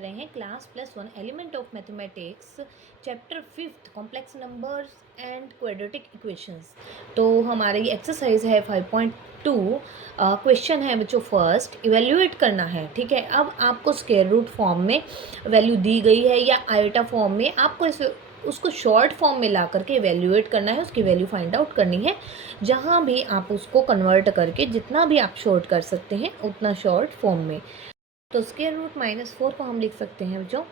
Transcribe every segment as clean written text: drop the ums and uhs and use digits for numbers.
रहे हैं class +1 element of mathematics chapter 5 complex numbers and quadratic equations. तो हमारी एक्सरसाइज है 5.2। क्वेश्चन है बच्चों फर्स्ट, इवेल्युएट करना है। ठीक है, अब आपको स्क्वायर रूट फॉर्म में वैल्यू दी गई है या आयोटा फॉर्म में, आपको इसे उसको शॉर्ट फॉर्म में ला करके इवेल्युएट करना है, उसकी वैल्यू फाइंड आउट करनी है। जहाँ भी आप उसको कन्वर्ट करके जितना भी आप शॉर्ट कर सकते हैं उतना शॉर्ट फॉर्म में। तो स्क्वायर रूट -4 को हम लिख सकते हैं बच्चों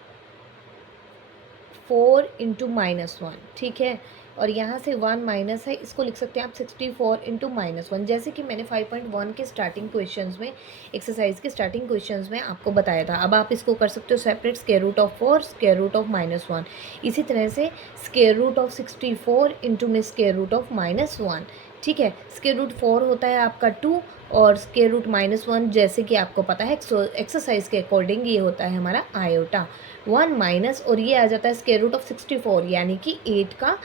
4 इंटू -1। ठीक है, और यहाँ से 1 माइनस है, इसको लिख सकते हैं आप 64 इंटू -1। जैसे कि मैंने 5.1 के स्टार्टिंग क्वेश्चंस में, एक्सरसाइज के स्टार्टिंग क्वेश्चंस में आपको बताया था। अब आप इसको कर सकते हो separate, square root of 4 square root of -1। इसी तरह से स्क्वायर रूट ऑफ 64 इंटू में स्क्वायर रूट ऑफ -1। ठीक है, स्क्वायर रूट 4 होता है आपका 2 और स्क्वायर रूट -1 जैसे कि आपको पता है एक्सरसाइज के अकॉर्डिंग ये होता है हमारा आयोटा 1 माइनस, और ये आ जाता है स्क्वायर रूट ऑफ 64 यानी कि 8 का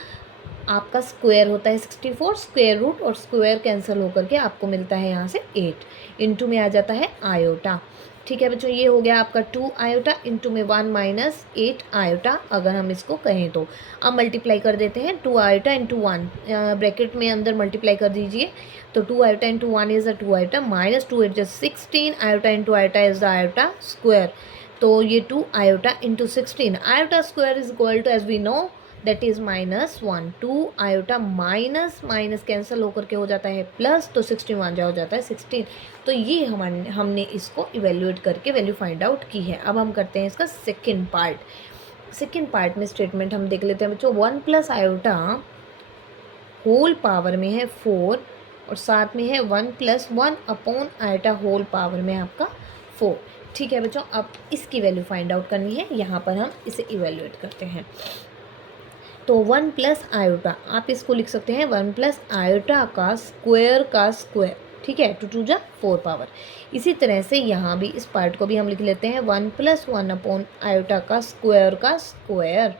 आपका स्क्वायर होता है 64, स्क्वायर रूट और स्क्वायर कैंसिल होकर के आपको मिलता है यहाँ से 8 इंटू में आ जाता है आयोटा। ठीक है बच्चों, ये हो गया आपका 2 आयोटा इंटू में 1 माइनस 8 आयोटा, अगर हम इसको कहें तो। अब मल्टीप्लाई कर देते हैं 2 आयोटा इंटू 1, ब्रैकेट में अंदर मल्टीप्लाई कर दीजिए। तो 2 iota into 1 is the 2 iota minus 2 8 just 16 iota into iota is the iota square. तो ये 2 iota into 16 iota square is equal to as we know that is -1। 2 iota minus minus cancel होकर के हो जाता है प्लस, तो 61 जा हो जाता है 16। तो ये हमने इसको इवेल्युएट करके वैल्यू फाइंड आउट की है। अब हम करते हैं इसका सेकेंड पार्ट। सेकेंड पार्ट में स्टेटमेंट हम देख लेते हैं बच्चों। 1 प्लस आयोटा होल पावर में है 4 और साथ में है 1 plus 1 upon iota whole power में आपका 4। ठीक है बच्चों, अब इसकी वैल्यू फाइंड आउट करनी है। यहाँ पर हम इसे इवेल्युएट करते हैं। तो 1 प्लस आयोटा, आप इसको लिख सकते हैं 1 प्लस आयोटा का स्क्वायर। ठीक है, 2 2 जा 4 पावर। इसी तरह से यहाँ भी इस पार्ट को भी हम लिख लेते हैं 1 प्लस 1 अपॉन आयोटा का स्क्वायर।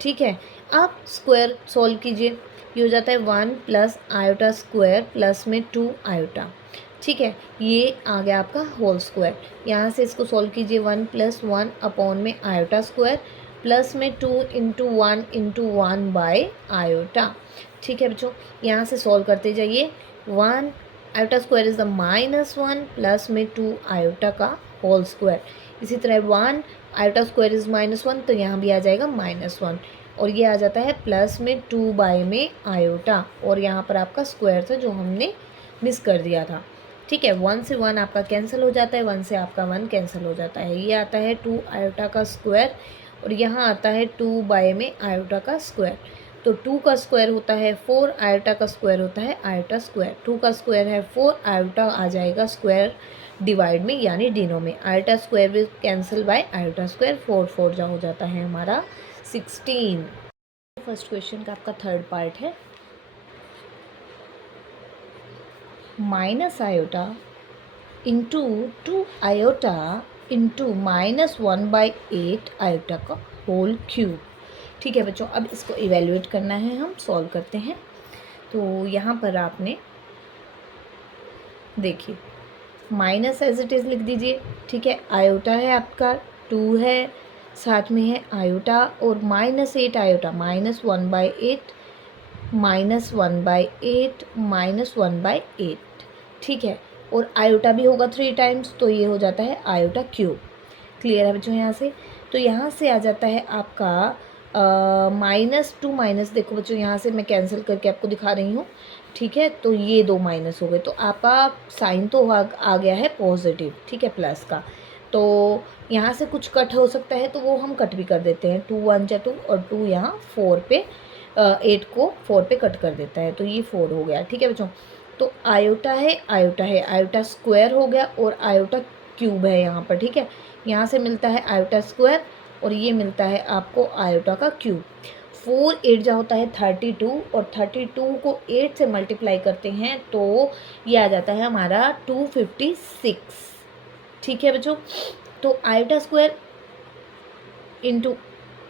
ठीक है, आप स्क्वायर सॉल्व कीजिए, ये हो जाता है 1 प्लस आयोटा स्क्वायर प्लस में 2 आयोटा। ठीक है, ये आ गया आपका होल स्क्वायर। यहाँ से इसको सॉल्व कीजिए 1 प्लस 1 अपॉन में आयोटा स्क्वायर प्लस में 2 इंटू 1 इंटू 1 बाय आयोटा। ठीक है बच्चों, यहाँ से सॉल्व करते जाइए। 1 iota square is the -1 plus में 2 आयोटा का होल स्क्वायर। इसी तरह 1 आयोटा स्क्वायर इज -1, तो यहाँ भी आ जाएगा -1 और ये आ जाता है प्लस में 2 बाय में आयोटा, और यहाँ पर आपका स्क्वायर था जो हमने मिस कर दिया था। ठीक है, 1 से 1 आपका कैंसिल हो जाता है, 1 से आपका 1 कैंसिल हो जाता है। ये आता है 2 आयोटा का स्क्वायर और यहाँ आता है 2 बाय में आयोटा का स्क्वायर। तो 2 का स्क्वायर होता है 4, आयोटा का स्क्वायर होता है आयोटा स्क्वायर। 2 का स्क्वायर है 4, आयोटा आ जाएगा स्क्वायर डिवाइड में यानी डिनो में। Iota square will cancel bye iota square, 4 4 जा हो जाता है हमारा 16। फर्स्ट क्वेश्चन का आपका थर्ड पार्ट है। Minus iota into 2 iota into -1/8 iota का होल क्यूब। ठीक है बच्चों, अब इसको इवेल्युएट करना है, हम सॉल्व करते हैं। तो यहाँ पर आपने देखिए माइनस एज इट इज़ लिख दीजिए। ठीक है, आयोटा है आपका 2 है, साथ में है आयोटा और -8 आयोटा -1/8 -1/8 -1/8। ठीक है, और आयोटा भी होगा 3 टाइम्स, तो ये हो जाता है आयोटा क्यूब। क्लियर है बच्चों यहाँ से? तो यहाँ से आ जाता है आपका -2 माइनस, देखो बच्चों यहाँ से मैं कैंसिल करके आपको दिखा रही हूँ। ठीक है, तो ये 2 माइनस हो गए, तो आपका साइन तो आ गया है पॉजिटिव। ठीक है, प्लस का। तो यहाँ से कुछ कट हो सकता है तो वो हम कट भी कर देते हैं। 2 1 जा 2 और 2 यहाँ 4 पे 8 को 4 पे कट कर देता है, तो ये 4 हो गया। ठीक है बच्चों, तो आयोटा है आयोटा स्क्वायर हो गया और आयोटा क्यूब है यहाँ पर। ठीक है, यहाँ से मिलता है आयोटा स्क्वायर और ये मिलता है आपको आयोटा का क्यूब। 4 8 जा होता है 32 और 32 को 8 से मल्टीप्लाई करते हैं तो ये आ जाता है हमारा 256। ठीक है बच्चों, तो आयोटा स्क्वायर इंटू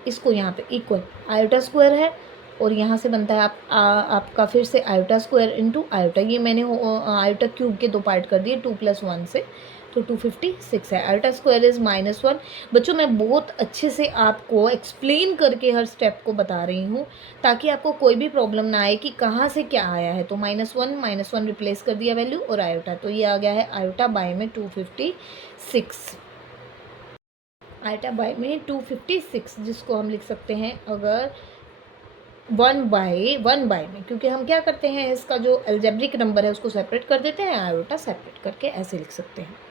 इसको यहाँ पे इक्वल आयोटा स्क्वायर है और यहाँ से बनता है आपका फिर से आयोटा स्क्वायर इंटू आयोटा। ये मैंने आयोटा क्यूब के 2 पार्ट कर दिए 2 + 1 से, तो 256 है। Iota square is -1। बच्चों मैं बहुत अच्छे से आपको एक्सप्लेन करके हर स्टेप को बता रही हूँ ताकि आपको कोई भी प्रॉब्लम ना आए कि कहाँ से क्या आया है। तो -1 रिप्लेस कर दिया वैल्यू और आयोटा, तो ये आ गया है आयोटा बाय में 256। आयोटा बाय में 256 जिसको हम लिख सकते हैं अगर 1/1 में, क्योंकि हम क्या करते हैं इसका जो अलजेब्रिक नंबर है उसको सेपरेट कर देते हैं, आयोटा सेपरेट करके ऐसे लिख सकते हैं।